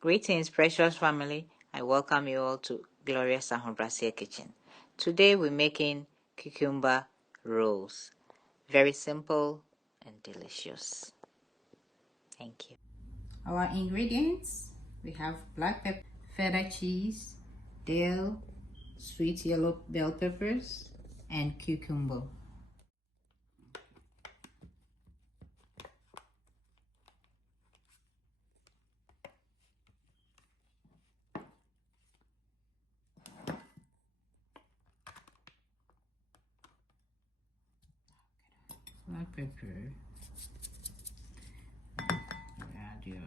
Greetings, precious family. I welcome you all to Glorious Ahobrasia Kitchen. Today we're making cucumber rolls. Very simple and delicious. Thank you. Our ingredients, we have black pepper, feta cheese, dill, sweet yellow bell peppers, and cucumber. Black pepper. You add your